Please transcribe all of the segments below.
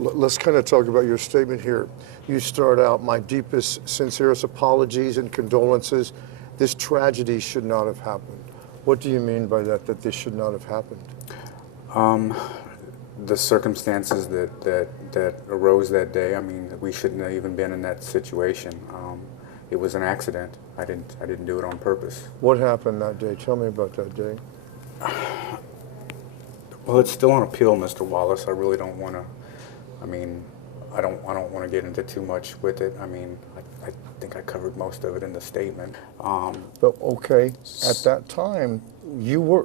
Let's kind of talk about your statement here. You start out, my deepest, sincerest apologies and condolences. This tragedy should not have happened. What do you mean by that, that this should not have happened? The circumstances that arose that day, I mean, we shouldn't have even been in that situation. It was an accident. I didn't do it on purpose. What happened that day? Tell me about that day. Well, it's still on appeal, Mr. Wallace. I really don't want to, I mean, I don't want to get into too much with it. I mean, I think I covered most of it in the statement. But okay, at that time,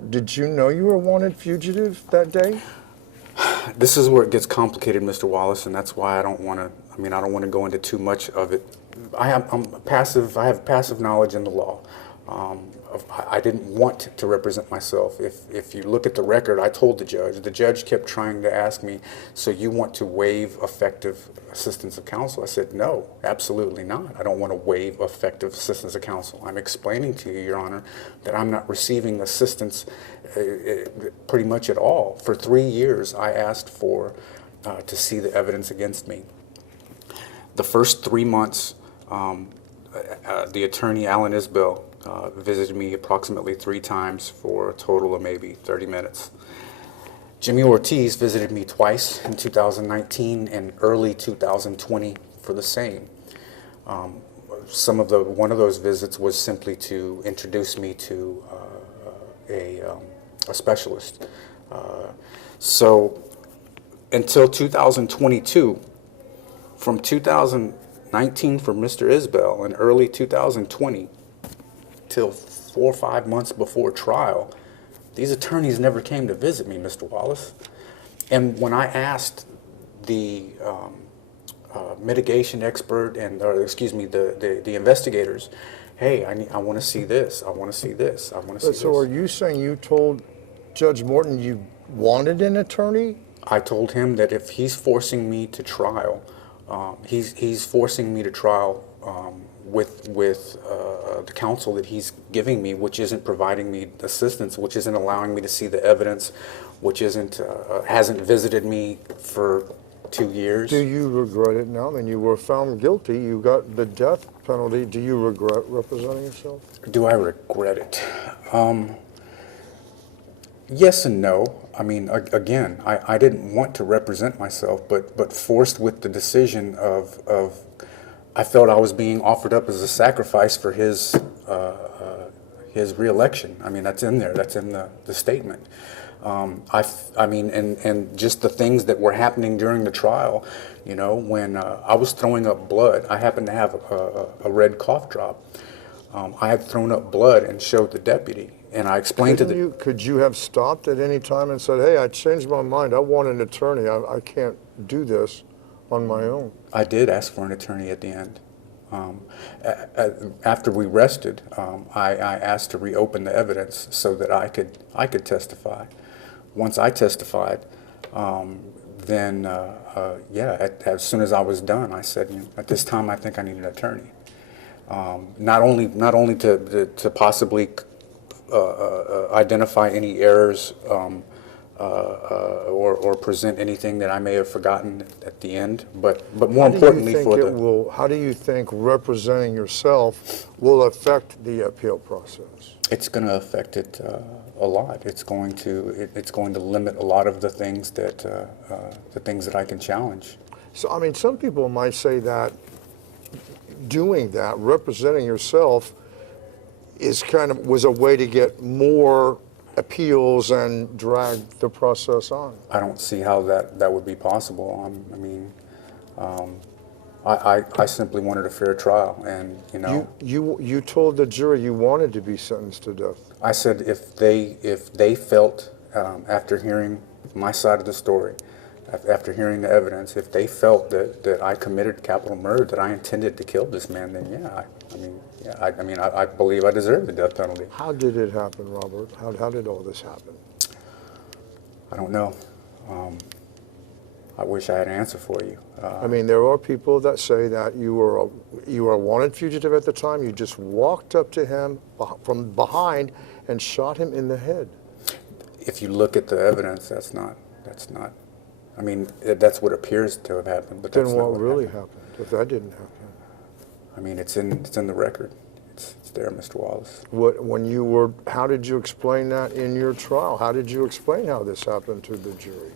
did you know you were a wanted fugitive that day? This is where it gets complicated, Mr. Wallace, and that's why I don't want to, I mean, I don't want to go into too much of it. I have passive knowledge in the law. I didn't want to represent myself. If you look at the record, I told the judge kept trying to ask me, so you want to waive effective assistance of counsel? I said, no, absolutely not. I don't want to waive effective assistance of counsel. I'm explaining to you, Your Honor, that I'm not receiving assistance pretty much at all. For 3 years, I asked for to see the evidence against me. The first 3 months, the attorney, Alan Isbell, visited me approximately 3 times for a total of maybe 30 minutes. Jimmy Ortiz visited me twice in 2019 and early 2020 for the same. One of those visits was simply to introduce me to a specialist. So until 2022, from 2019 for Mr. Isbell and early 2020 till 4 or 5 months before trial, these attorneys never came to visit me, Mr. Wallace. And when I asked the mitigation expert the investigators, hey, I want to see this, I want to see this, I want to see this. So are you saying you told Judge Morton you wanted an attorney? I told him that if he's forcing me to trial, he's forcing me to trial with the counsel that he's giving me, which isn't providing me assistance, which isn't allowing me to see the evidence, which hasn't visited me for 2 years. Do you regret it now? I mean, you were found guilty. You got the death penalty. Do you regret representing yourself? Do I regret it? Yes and no. I mean, again, I didn't want to represent myself, but forced with the decision of I felt I was being offered up as a sacrifice for his re-election. I mean, that's in there. That's in the statement. I mean, and just the things that were happening during the trial, you know, when I was throwing up blood, I happened to have a red cough drop. I had thrown up blood and showed the deputy. And I explained Could you have stopped at any time and said, hey, I changed my mind. I want an attorney. I can't do this on my own? I did ask for an attorney at the end. After we rested, I asked to reopen the evidence so that I could testify. Once I testified, then as soon as I was done, I said, you know, at this time I think I need an attorney. Not only to possibly identify any errors or present anything that I may have forgotten at the end, but more importantly how do you think representing yourself will affect the appeal process? It's going to affect it a lot. It's going to limit a lot of the things that I can challenge. So I mean, some people might say that doing that, representing yourself, was a way to get more appeals and drag the process on. I don't see how that would be possible. I mean, I simply wanted a fair trial, and you know. You told the jury you wanted to be sentenced to death. I said if they felt after hearing my side of the story, after hearing the evidence, if they felt that I committed capital murder, that I intended to kill this man, then yeah, I believe I deserve the death penalty. How did it happen, Robert? How did all this happen? I don't know. I wish I had an answer for you. I mean, there are people that say that you were a wanted fugitive at the time. You just walked up to him from behind and shot him in the head. If you look at the evidence, that's not I mean, that's what appears to have happened, but Then that's not what really happened. happened if that didn't happen? I mean, it's in the record. It's there, Mr. Wallace. How did you explain that in your trial? How did you explain how this happened to the jury?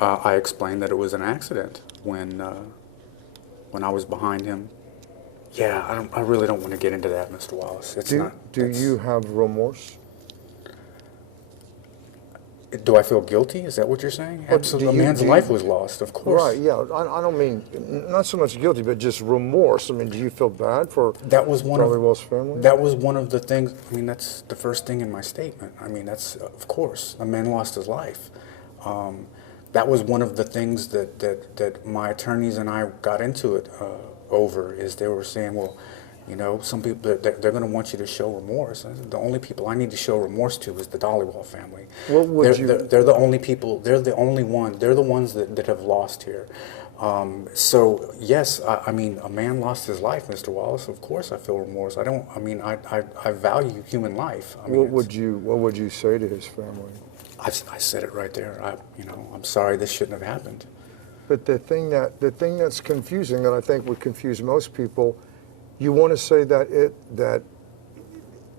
I explained that it was an accident when I was behind him. Yeah, I really don't want to get into that, Mr. Wallace. Do you have remorse? Do I feel guilty? Is that what you're saying? Well, Absolutely. A man's life was lost, of course. Right, yeah. I don't mean, not so much guilty, but just remorse. I mean, do you feel bad for Dhaliwal's family? That was one of the things, I mean, that's the first thing in my statement. I mean, that's, of course, a man lost his life. That was one of the things that my attorneys and I got into it over, is they were saying, well, you know, some people, they're going to want you to show remorse. The only people I need to show remorse to is the Dhaliwal family. What would they're the only people, they're the ones that have lost here. So, yes, I mean, a man lost his life, Mr. Wallace. Of course I feel remorse. I value human life. I mean, what would you say to his family? I said it right there. I'm sorry this shouldn't have happened. But the thing that's confusing, that I think would confuse most people, you want to say that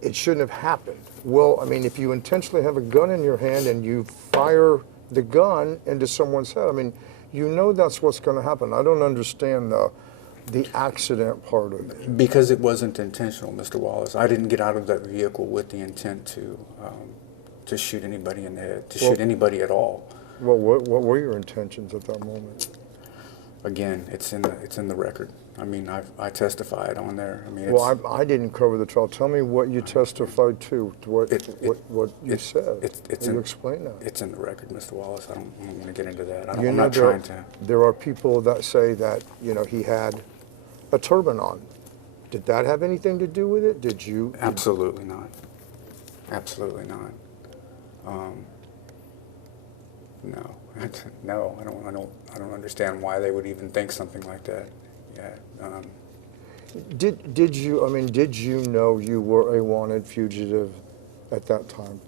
it shouldn't have happened. Well, I mean, if you intentionally have a gun in your hand and you fire the gun into someone's head, I mean, you know that's what's going to happen. I don't understand the accident part of it. Because it wasn't intentional, Mr. Wallace. I didn't get out of that vehicle with the intent to shoot anybody in the head, shoot anybody at all. Well, what were your intentions at that moment? Again, it's in the record. I mean, I testified on there. I mean, well, I didn't cover the trial. Tell me what you testified to. What you said. Can you explain that? It's in the record, Mr. Wallace. I don't want to get into that. I'm not trying to. There are people that say that he had a turban on. Did that have anything to do with it? Did you? Absolutely not. Absolutely not. No, no. I don't understand why they would even think something like that. Yeah. Did you know you were a wanted fugitive at that time?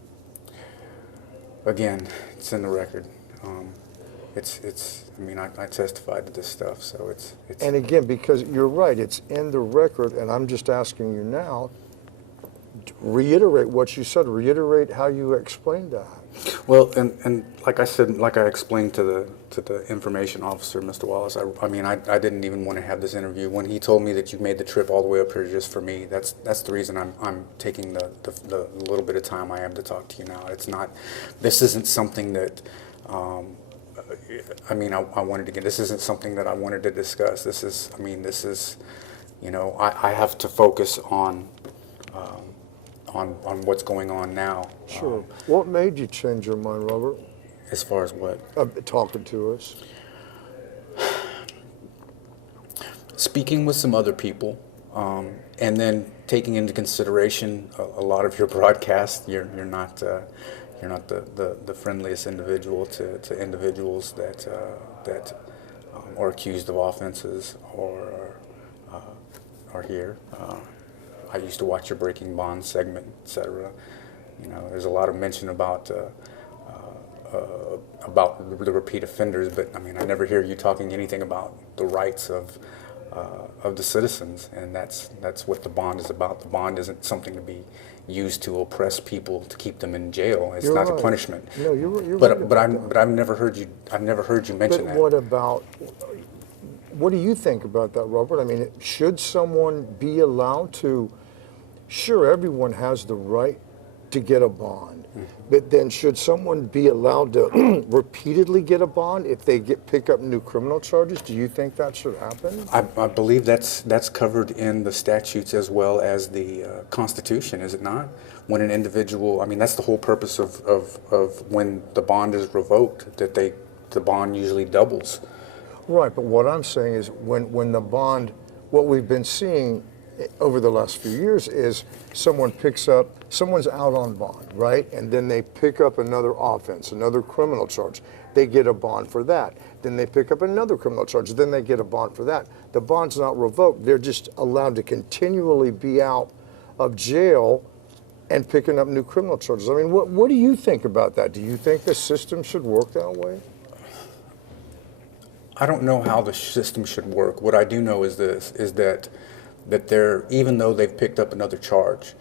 Again, it's in the record. I mean, I testified to this stuff, so it's. And again, because you're right, it's in the record, and I'm just asking you now. Reiterate what you said. Reiterate how you explained that. Well, and like I said, like I explained to the information officer, Mr. Wallace, I didn't even want to have this interview. When he told me that you made the trip all the way up here just for me, that's the reason I'm taking the little bit of time I am to talk to you now. This isn't something that, I wanted to get, this isn't something that I wanted to discuss. This is, I have to focus on what's going on now. Sure. What made you change your mind, Robert? As far as what? Talking to us. Speaking with some other people, and then taking into consideration a lot of your broadcasts. You're not the friendliest individual to individuals that are accused of offenses or are here. I used to watch your Breaking Bond segment, etc. There's a lot of mention about the repeat offenders, but I never hear you talking anything about the rights of the citizens, and that's what the bond is about. The bond isn't something to be used to oppress people to keep them in jail. It's not a punishment. No, you're but right. I've never heard you mention that. But what do you think about that, Robert? I mean, should someone be allowed to? Sure, everyone has the right to get a bond, but then should someone be allowed to repeatedly get a bond if they pick up new criminal charges? Do you think that should happen? I believe that's covered in the statutes as well as the Constitution, is it not? When an individual, that's the whole purpose of when the bond is revoked, that the bond usually doubles. Right, but what I'm saying is when the bond, what we've been seeing over the last few years is someone's out on bond, right? And then they pick up another offense, another criminal charge. They get a bond for that. Then they pick up another criminal charge. Then they get a bond for that. The bond's not revoked. They're just allowed to continually be out of jail and picking up new criminal charges. What do you think about that? Do you think the system should work that way? I don't know how the system should work. What I do know is this, is that they're, even though they've picked up another charge,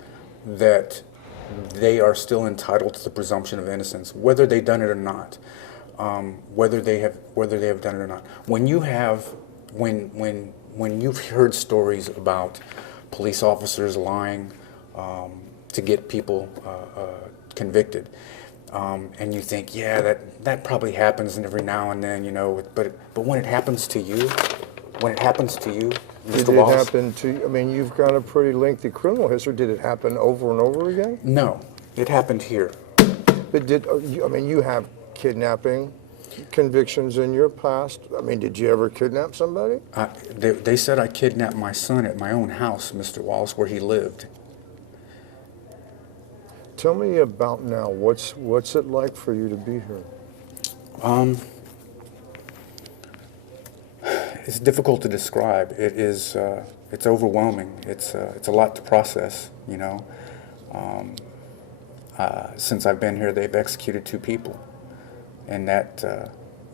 that they are still entitled to the presumption of innocence, whether they've done it or not, whether they have done it or not. When you have, when you've heard stories about police officers lying to get people convicted, and you think, yeah, that probably happens every now and then, you know, but when it happens to you, Did Mr. it Wallace, happen to you? I mean, you've got a pretty lengthy criminal history. Did it happen over and over again? no, it happened here. But I mean, you have kidnapping convictions in your past. I mean, did you ever kidnap somebody? They said I kidnapped my son at my own house, Mr. Wallace, where he lived. Tell me about now. What's it like for you to be here? It's difficult to describe. It is. It's overwhelming. It's a lot to process. You know. Since I've been here, they've executed 2 people, and that,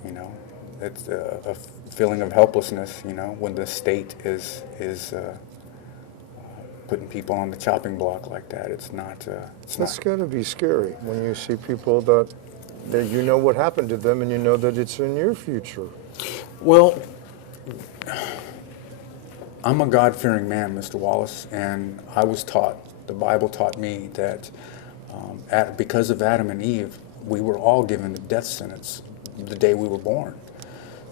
you know, it's a feeling of helplessness. You know, when the state is putting people on the chopping block like that. It's not. It's got to be scary when you see people that you know what happened to them, and you know that it's in your future. Well, I'm a God-fearing man, Mr. Wallace, and I was taught, the Bible taught me that because of Adam and Eve, we were all given the death sentence the day we were born.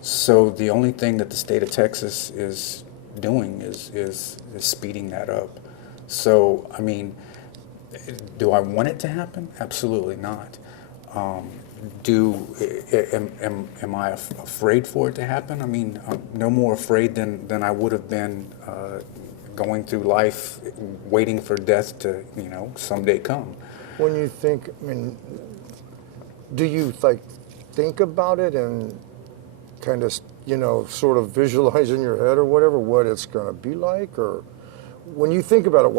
So the only thing that the state of Texas is doing is speeding that up. So, I mean, do I want it to happen? Absolutely not. Am I afraid for it to happen? I mean, I'm no more afraid than I would have been going through life waiting for death to, you know, someday come. When you think, I mean, do you think about it and kind of, you know, sort of visualize in your head or whatever what it's going to be like? Or when you think about it,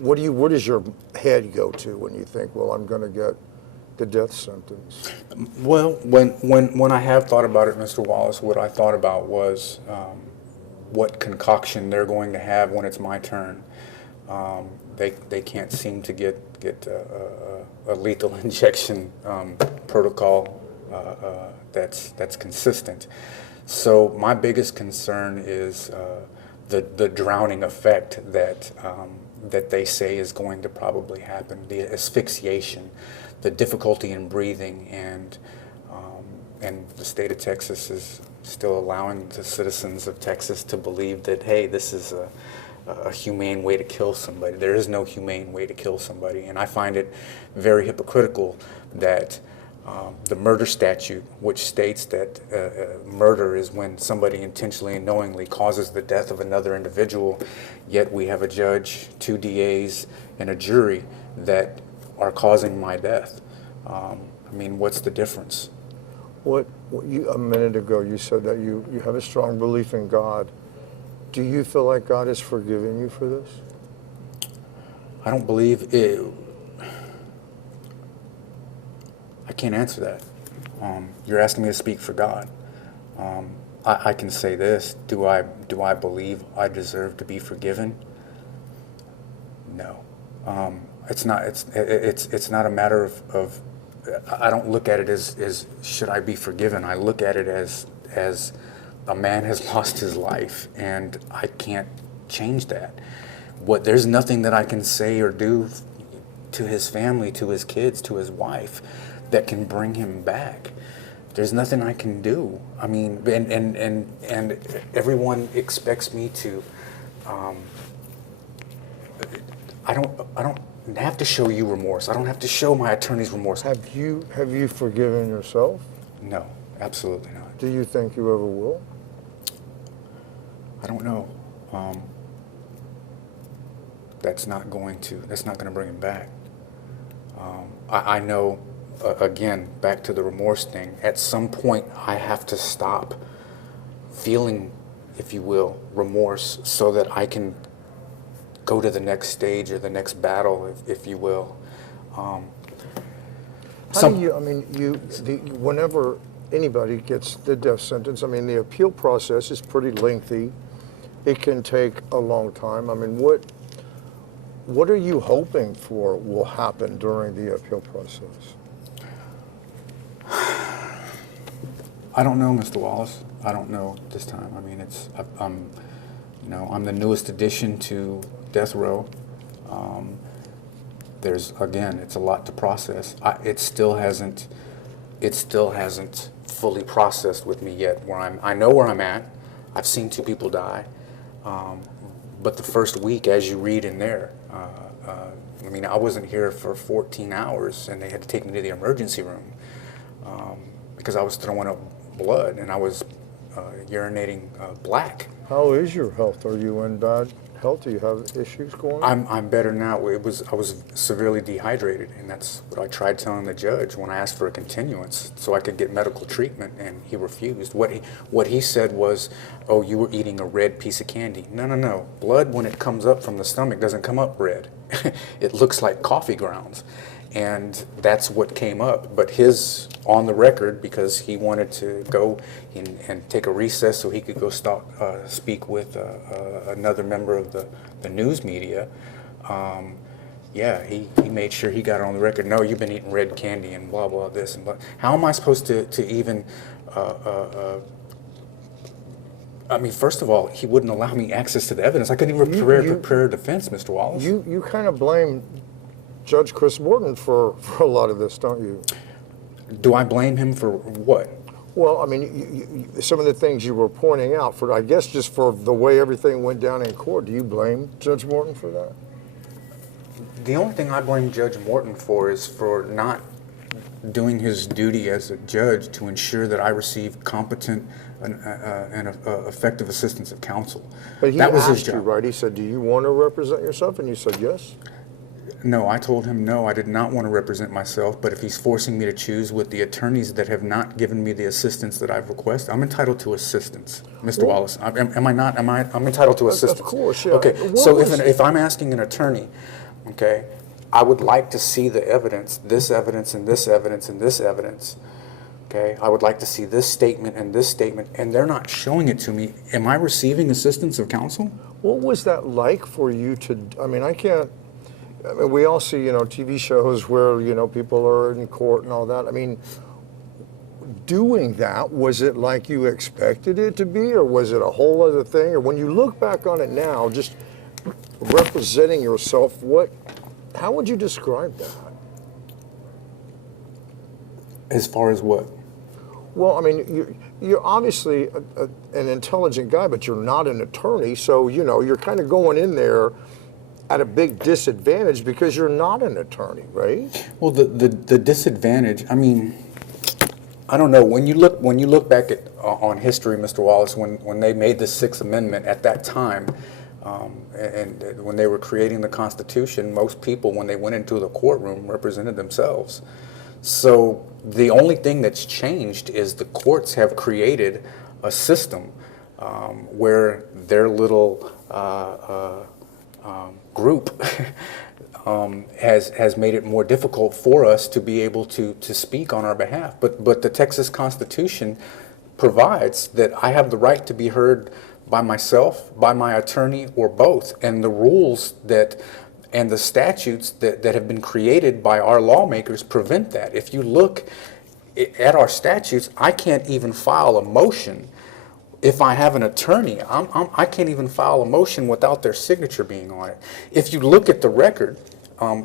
where does your head go to when you think, well, I'm going to get the death sentence? Well, when I have thought about it, Mr. Wallace, what I thought about was what concoction they're going to have when it's my turn. They can't seem to get a lethal injection protocol that's consistent. So my biggest concern is the drowning effect that they say is going to probably happen, the asphyxiation, the difficulty in breathing, and the state of Texas is still allowing the citizens of Texas to believe that, hey, this is a humane way to kill somebody. There is no humane way to kill somebody, and I find it very hypocritical that the murder statute, which states that murder is when somebody intentionally and knowingly causes the death of another individual, yet we have a judge, 2 DAs, and a jury that are causing my death. I mean, what's the difference? A minute ago you said that you have a strong belief in God. Do you feel like God has forgiven you for this? I don't believe it. I can't answer that. You're asking me to speak for God. I can say this: Do I believe I deserve to be forgiven? No. It's not. It's not a matter of. I don't look at it as should I be forgiven. I look at it as a man has lost his life, and I can't change that. There's nothing that I can say or do to his family, to his kids, to his wife, that can bring him back. There's nothing I can do. I mean, and everyone expects me to. I don't have to show you remorse. I don't have to show my attorneys remorse. Have you forgiven yourself? No, absolutely not. Do you think you ever will? I don't know. That's not going to bring him back. I know, again, back to the remorse thing, at some point I have to stop feeling, if you will, remorse so that I can go to the next stage or the next battle, if you will. How do you, I mean, whenever anybody gets the death sentence. I mean, the appeal process is pretty lengthy. It can take a long time. I mean, what are you hoping for will happen during the appeal process? I don't know, Mr. Wallace. I don't know this time. I mean, I'm the newest addition to death row. It's a lot to process. It still hasn't fully processed with me yet. I know where I'm at. I've seen 2 people die. But the first week, as you read in there, I wasn't here for 14 hours, and they had to take me to the emergency room because I was throwing up blood and I was urinating black. How is your health? Are you in bad health? Do you have issues going on? I'm better now. I was severely dehydrated, and that's what I tried telling the judge when I asked for a continuance so I could get medical treatment, and he refused. What he said was, "Oh, you were eating a red piece of candy." No. Blood, when it comes up from the stomach, doesn't come up red. It looks like coffee grounds. And that's what came up. But his on the record, because he wanted to go and take a recess so he could go speak with another member of the news media. He made sure he got it on the record. No, you've been eating red candy and blah, blah, this and blah. How am I supposed to even... first of all, he wouldn't allow me access to the evidence. I couldn't even prepare a defense, Mr. Wallace. You kind of blame Judge Chris Morton for a lot of this, don't you? Do I blame him for what? Well, I mean, some of the things you were pointing out, I guess just for the way everything went down in court, do you blame Judge Morton for that? The only thing I blame Judge Morton for is for not doing his duty as a judge to ensure that I receive competent and effective assistance of counsel. But he that was his asked you, job. right? He said, "Do you want to represent yourself?" And you said yes. No, I told him no, I did not want to represent myself, but if he's forcing me to choose with the attorneys that have not given me the assistance that I've requested, I'm entitled to assistance, Mr. Wallace. Am I not? I'm entitled to assistance. Of course, yeah. Okay, so if I'm asking an attorney, okay, I would like to see the evidence, this evidence and this evidence and this evidence. Okay, I would like to see this statement, and they're not showing it to me. Am I receiving assistance of counsel? What was that like for you to, we all see, TV shows where, people are in court and all that. I mean, doing that, was it like you expected it to be, or was it a whole other thing? Or when you look back on it now, just representing yourself, how would you describe that? As far as what? Well, I mean, you're obviously an intelligent guy, but you're not an attorney, so, you're kind of going in there at a big disadvantage because you're not an attorney, right? Well, the disadvantage, I don't know. When you look back on history, Mr. Wallace, when they made the Sixth Amendment at that time, and when they were creating the Constitution, most people, when they went into the courtroom, represented themselves. So the only thing that's changed is the courts have created a system where their little group has made it more difficult for us to be able to speak on our behalf. But the Texas Constitution provides that I have the right to be heard by myself, by my attorney, or both. And the rules and the statutes that have been created by our lawmakers prevent that. If you look at our statutes, I can't even file a motion if I have an attorney. I can't even file a motion without their signature being on it. If you look at the record,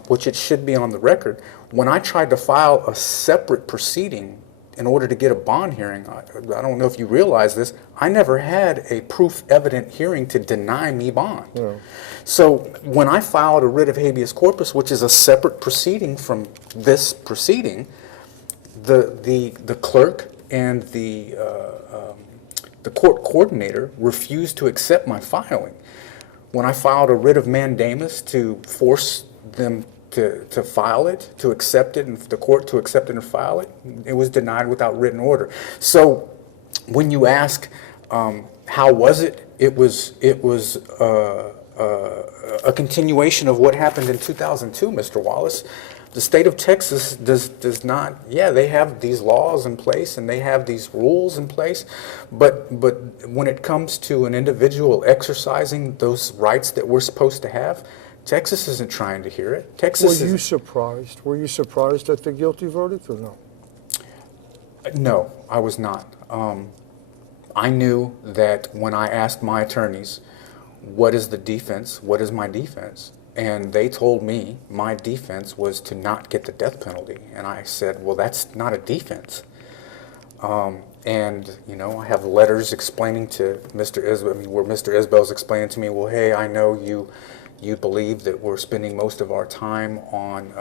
which it should be on the record, when I tried to file a separate proceeding in order to get a bond hearing, I don't know if you realize this, I never had a proof evident hearing to deny me bond. Yeah. So when I filed a writ of habeas corpus, which is a separate proceeding from this proceeding, the clerk and the court coordinator refused to accept my filing. When I filed a writ of mandamus to force them to file it, to accept it, and the court to accept it and file it, it was denied without written order. So when you ask, how was it? It was a continuation of what happened in 2002, Mr. Wallace. The state of Texas does not, yeah, they have these laws in place and they have these rules in place, but when it comes to an individual exercising those rights that we're supposed to have, Texas isn't trying to hear it. Texas Were you surprised? Were you surprised at the guilty verdict or no? No, I was not. I knew that when I asked my attorneys, what is the defense, what is my defense? And they told me my defense was to not get the death penalty. And I said, well, that's not a defense. And, you know, I have letters explaining to Mr. Isbell, where Mr. Isbell's explaining to me, well, hey, I know you believe that we're spending most of our time on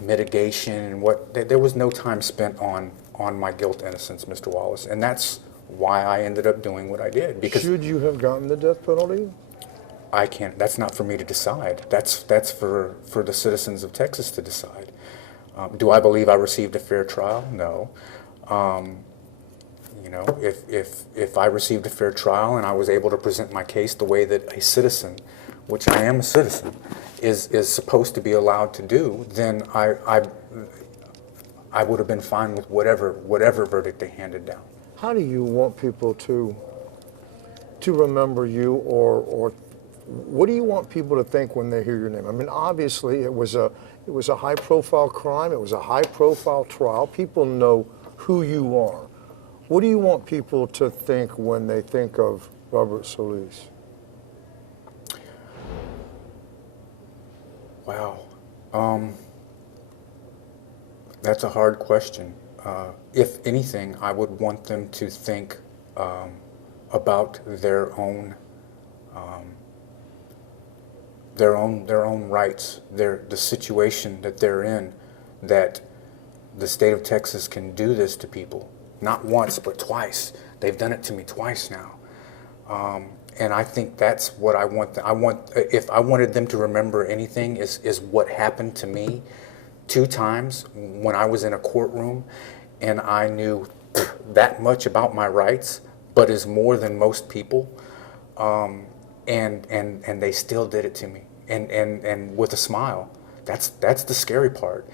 mitigation and what, there was no time spent on my guilt innocence, Mr. Wallace. And that's why I ended up doing what I did. Because should you have gotten the death penalty? I can't, that's not for me to decide. That's for the citizens of Texas to decide. Do I believe I received a fair trial? No. You know, if I received a fair trial and I was able to present my case the way that a citizen, which I am a citizen, is supposed to be allowed to do, then I would have been fine with whatever verdict they handed down. How do you want people to remember you, or what do you want people to think when they hear your name? I mean, obviously it was a high-profile crime. It was a high-profile trial. People know who you are. What do you want people to think when they think of Robert Solis? Wow. That's a hard question. If anything, I would want them to think about their own rights, the situation that they're in, that the state of Texas can do this to people, not once but twice. They've done it to me twice now, and I think that's what I want. If I wanted them to remember anything, is what happened to me 2 times when I was in a courtroom, and I knew that much about my rights, but is more than most people. And they still did it to me, and with a smile. That's the scary part,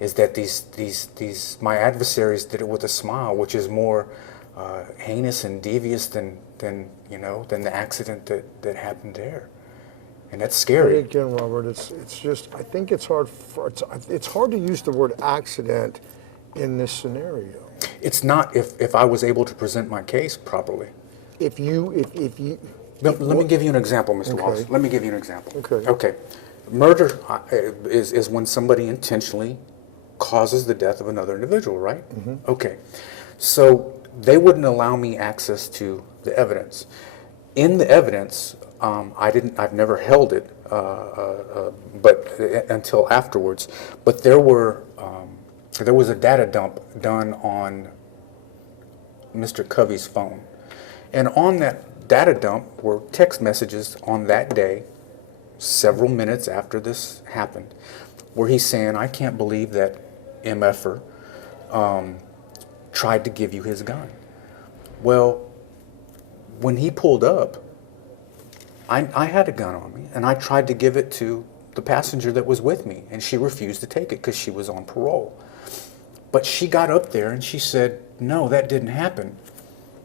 is that these my adversaries did it with a smile, which is more heinous and devious than the accident that happened there, and that's scary. But again, Robert, it's just, I think it's hard to use the word accident in this scenario. It's not if I was able to present my case properly. If you Let me give you an example, Mr. Okay. Wallace. Let me give you an example. Okay. Okay. Murder is when somebody intentionally causes the death of another individual, right? Mm-hmm. Okay. So they wouldn't allow me access to the evidence. In the evidence, I've never held it, but until afterwards. But there was a data dump done on Mr. Covey's phone, and on that data dump were text messages on that day, several minutes after this happened, where he's saying, I can't believe that MFer tried to give you his gun. Well, when he pulled up, I had a gun on me, and I tried to give it to the passenger that was with me, and she refused to take it because she was on parole. But she got up there and she said, no, that didn't happen.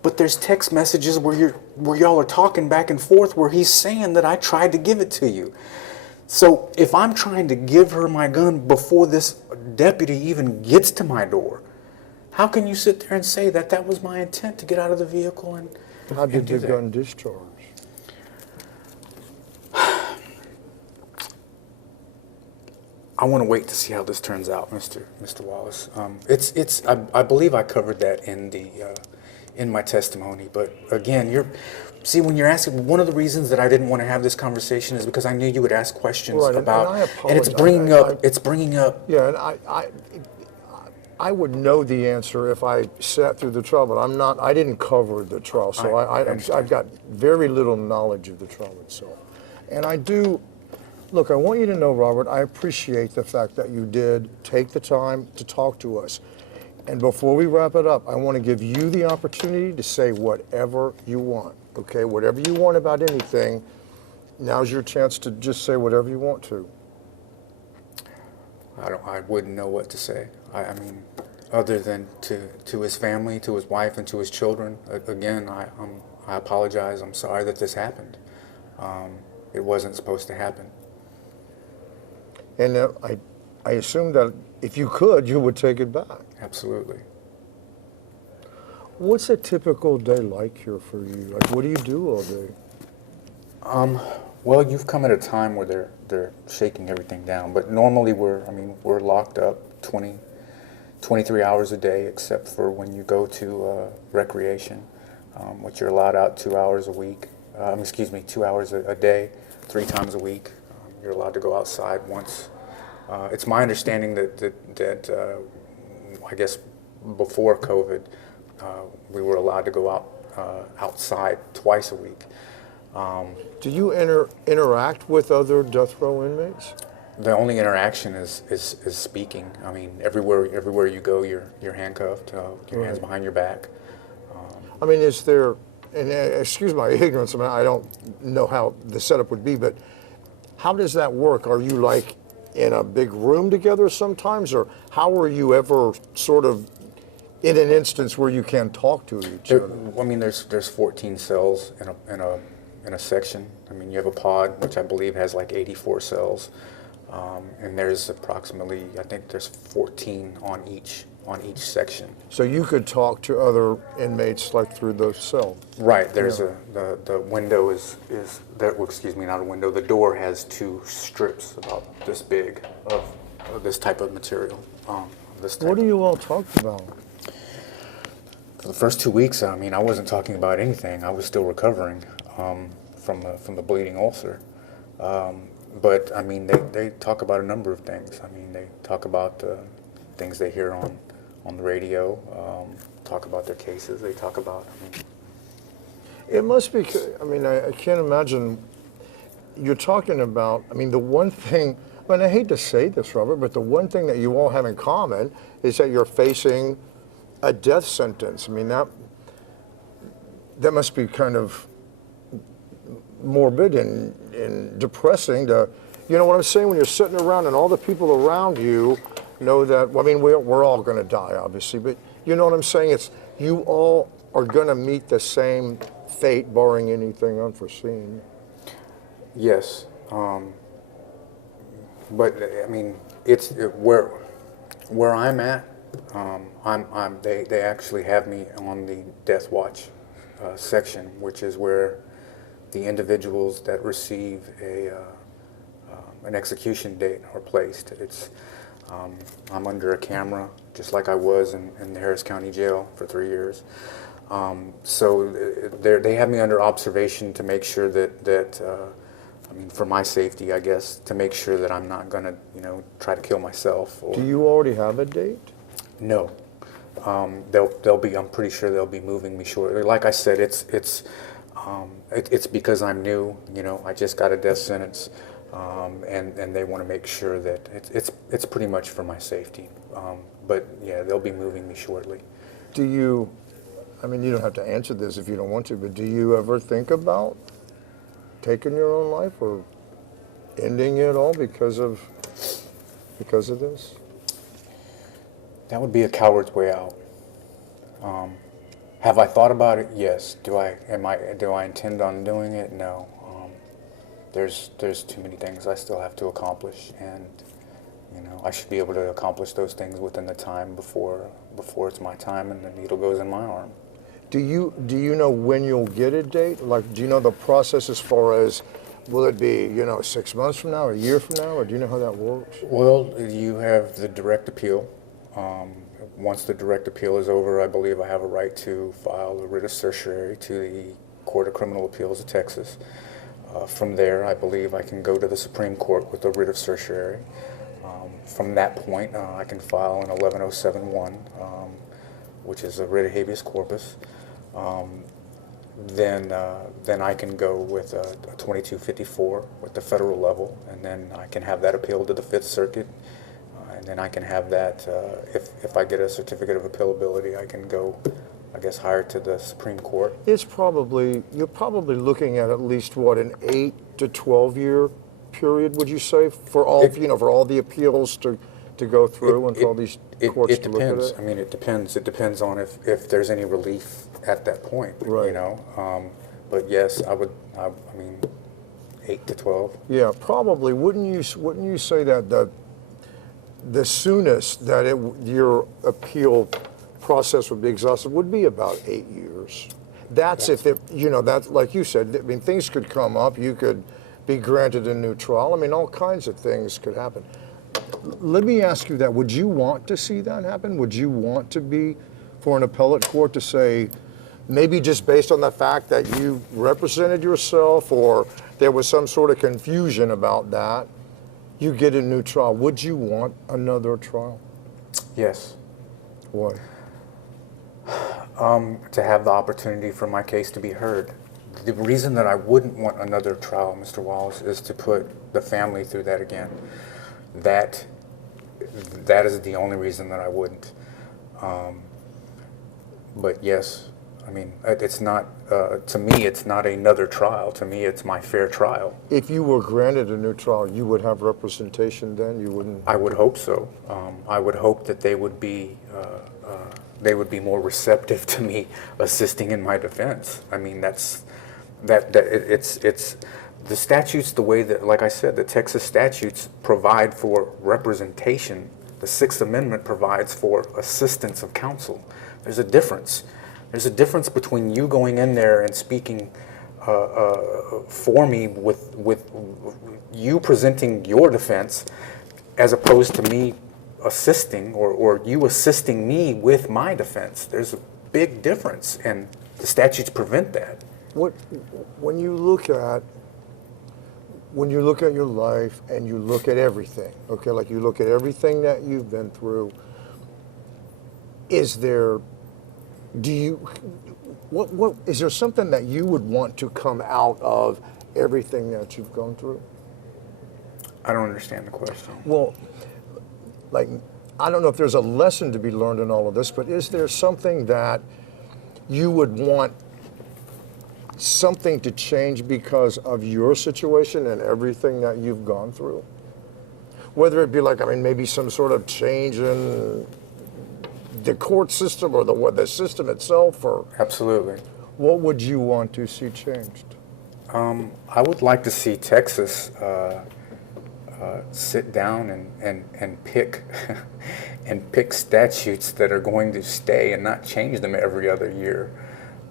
But there's text messages where y'all are talking back and forth where he's saying that I tried to give it to you. So if I'm trying to give her my gun before this deputy even gets to my door, how can you sit there and say that that was my intent to get out of the vehicle and how did do the that? gun discharge? I want to wait to see how this turns out, Mr. Wallace. I believe I covered that in my testimony. But again, when you're asking, one of the reasons that I didn't want to have this conversation is because I knew you would ask questions about, and it's bringing up. Yeah, and I would know the answer if I sat through the trial, but I didn't cover the trial, so I've got very little knowledge of the trial itself. And I do. Look, I want you to know, Robert, I appreciate the fact that you did take the time to talk to us. And before we wrap it up, I want to give you the opportunity to say whatever you want, okay? Whatever you want about anything, now's your chance to just say whatever you want to. I wouldn't know what to say. I mean, other than to his family, to his wife, and to his children. Again, I apologize. I'm sorry that this happened. It wasn't supposed to happen. And I assume that if you could, you would take it back. Absolutely. What's a typical day like here for you? Like, what do you do all day? Well, you've come at a time where they're shaking everything down. But normally we're locked up 23 hours a day, except for when you go to recreation, which you're allowed out 2 hours a week. 2 hours a day, 3 times a week. You're allowed to go outside once. It's my understanding that I guess before COVID, we were allowed to go outside twice a week. Do you interact with other death row inmates? The only interaction is speaking. I mean, everywhere you go, you're handcuffed. Your hands behind your back. I mean, is there? And excuse my ignorance. I mean, I don't know how the setup would be, but how does that work? Are you like in a big room together sometimes, or how are you ever sort of in an instance where you can't talk to each other? I mean, there's 14 cells in a section. I mean, you have a pod, which I believe has like 84 cells, and there's approximately, I think there's 14 on each section. So you could talk to other inmates like through the cell. Right. There's the window is there. Well, excuse me, not a window. The door has 2 strips about this big of this type of material. What do you all talk about? For the first 2 weeks, I mean, I wasn't talking about anything. I was still recovering from the bleeding ulcer. But I mean, they talk about a number of things. I mean, they talk about things they hear on the radio, talk about their cases. They talk about, It must be, I mean, I can't imagine, you're talking about, I mean, the one thing, and I hate to say this, Robert, but the one thing that you all have in common is that you're facing a death sentence. I mean, that must be kind of morbid and depressing to, you know what I'm saying, when you're sitting around and all the people around you know that, well, I mean, we're all going to die, obviously, but you know what I'm saying? It's, you all are going to meet the same fate, barring anything unforeseen. yes. But I mean, where I'm at. They actually have me on the death watch section, which is where the individuals that receive an execution date are placed. It's I'm under a camera, just like I was in the Harris County Jail for 3 years. So they have me under observation to make sure that I mean, for my safety, I guess, to make sure that I'm not going to, try to kill myself. Do you already have a date? No. They'll be. I'm pretty sure they'll be moving me shortly. Like I said, it's because I'm new. I just got a death sentence, and they want to make sure that it's pretty much for my safety. But yeah, they'll be moving me shortly. Do you? I mean, you don't have to answer this if you don't want to, but do you ever think about taking your own life or ending it all because of this? That would be a coward's way out. Have I thought about it? Yes. Do I intend on doing it? No. There's too many things I still have to accomplish, and I should be able to accomplish those things within the time before it's my time and the needle goes in my arm. Do you know when you'll get a date? Like, do you know the process as far as, will it be 6 months from now, a year from now, or do you know how that works? Well, you have the direct appeal. Once the direct appeal is over, I believe I have a right to file a writ of certiorari to the Court of Criminal Appeals of Texas. From there, I believe I can go to the Supreme Court with a writ of certiorari. From that point, I can file an 11071, which is a writ of habeas corpus. Then I can go with a 2254 with the federal level, and then I can have that appealed to the Fifth Circuit. And then I can have that, if I get a certificate of appealability, I can go, I guess, higher to the Supreme Court. You're probably looking at least, what, an 8 to 12 year period, would you say, for all, for all the appeals to to go through and for all these courts to look at depends. it? I mean, it depends. It depends on if there's any relief at that point. Right. You know, but yes, I would. I mean, 8 to 12. Yeah, probably. Wouldn't you say that the soonest that your appeal process would be exhausted would be about 8 years? That's if it, you know, that, like you said, I mean, things could come up. You could be granted a new trial. I mean, all kinds of things could happen. Let me ask you that. Would you want to see that happen? Would you want to be for an appellate court to say, maybe just based on the fact that you represented yourself or there was some sort of confusion about that, you get a new trial? Would you want another trial? Yes. Why? To have the opportunity for my case to be heard. The reason that I wouldn't want another trial, Mr. Wallace, is to put the family through that again. That is the only reason that I wouldn't. But yes, I mean, it's not, to me, it's not another trial. To me, it's my fair trial. If you were granted a new trial, you would have representation then? You wouldn't? I would hope so. I would hope that they would be more receptive to me assisting in my defense. I mean, it's the statutes, the way that, like I said, the Texas statutes provide for representation. The Sixth Amendment provides for assistance of counsel. There's a difference. There's a difference between you going in there and speaking for me with you presenting your defense as opposed to me assisting or you assisting me with my defense. There's a big difference, and the statutes prevent that. When you look at your life and you look at everything, okay, like you look at everything that you've been through, is there something that you would want to come out of everything that you've gone through? I don't understand the question. Well, like, I don't know if there's a lesson to be learned in all of this, but is there something that you would want something to change because of your situation and everything that you've gone through? Whether it be like, I mean, maybe some sort of change in the court system or the system itself, or Absolutely. what would you want to see changed? I would like to see Texas sit down and pick and pick statutes that are going to stay and not change them every other year.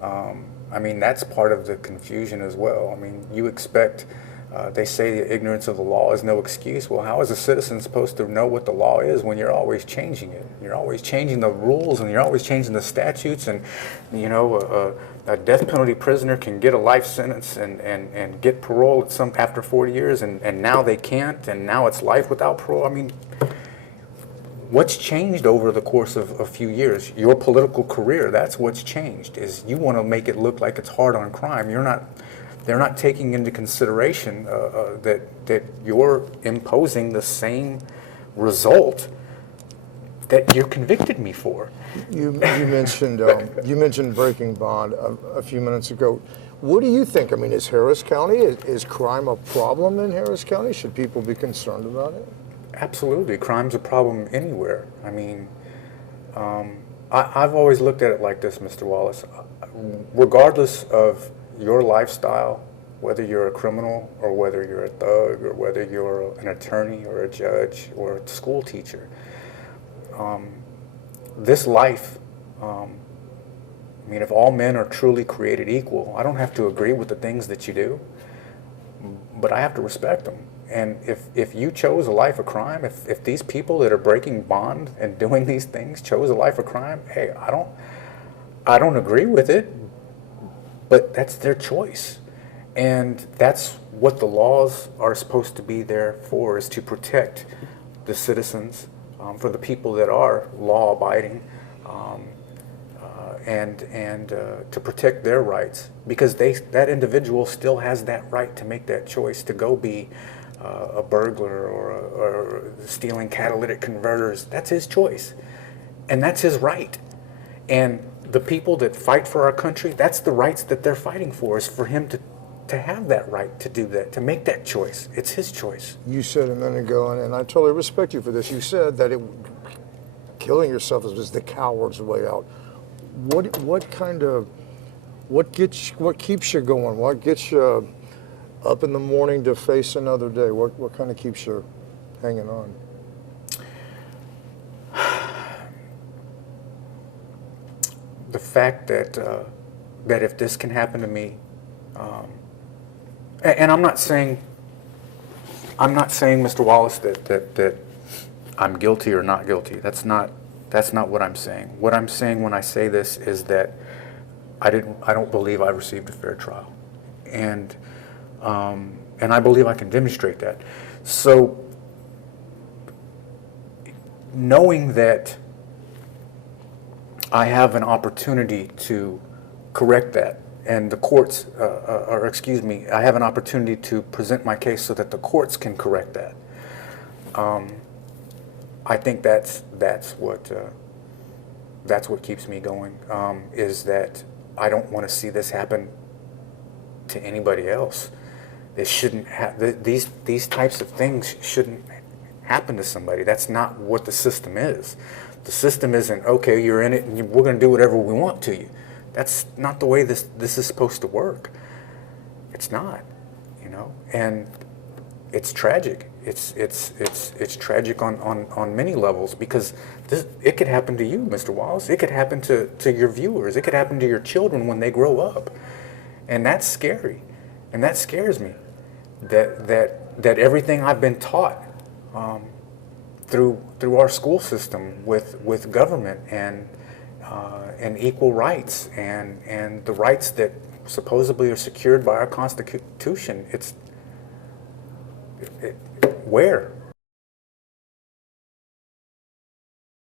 I mean, that's part of the confusion as well. I mean, you expect, they say the ignorance of the law is no excuse. Well, how is a citizen supposed to know what the law is when you're always changing it? You're always changing the rules and you're always changing the statutes, and, you know, a death penalty prisoner can get a life sentence and get parole after 40 years, and now they can't, and now it's life without parole. I mean, what's changed over the course of a few years? Your political career, that's what's changed, is you want to make it look like it's hard on crime. They're not taking into consideration that you're imposing the same result that you convicted me for. You mentioned breaking bond a few minutes ago. What do you think? I mean, is Harris County, is crime a problem in Harris County? Should people be concerned about it? Absolutely. Crime's a problem anywhere. I mean, I've always looked at it like this, Mr. Wallace. Regardless of your lifestyle, whether you're a criminal or whether you're a thug or whether you're an attorney or a judge or a school teacher, this life, I mean, if all men are truly created equal, I don't have to agree with the things that you do, but I have to respect them. And if you chose a life of crime, if these people that are breaking bond and doing these things chose a life of crime, hey, I don't agree with it, but that's their choice. And that's what the laws are supposed to be there for, is to protect the citizens, for the people that are law-abiding, and to protect their rights, because that individual still has that right to make that choice to go be a burglar or stealing catalytic converters. That's his choice, and that's his right. And the people that fight for our country, that's the rights that they're fighting for, is for him to have that right to do that, to make that choice. It's his choice. You said a minute ago, and I totally respect you for this, you said that killing yourself is the coward's way out. What keeps you going? What gets you up in the morning to face another day? What kind of keeps you hanging on? The fact that that if this can happen to me, and I'm not saying, Mr. Wallace, that I'm guilty or not guilty. That's not what I'm saying. What I'm saying when I say this is that I don't believe I received a fair trial, and I believe I can demonstrate that. So knowing that I have an opportunity to correct that, and the courts, I have an opportunity to present my case so that the courts can correct that. I think that's what keeps me going. Is that I don't want to see this happen to anybody else. It shouldn't these types of things shouldn't happen to somebody. That's not what the system is. The system isn't, okay, you're in it and we're going to do whatever we want to you. That's not the way this is supposed to work. It's not, and it's tragic. It's tragic on many levels, because it could happen to you, Mr. Wallace. It could happen to your viewers. It could happen to your children when they grow up, and that's scary, and that scares me. That everything I've been taught through our school system with government and equal rights and the rights that supposedly are secured by our Constitution. Where?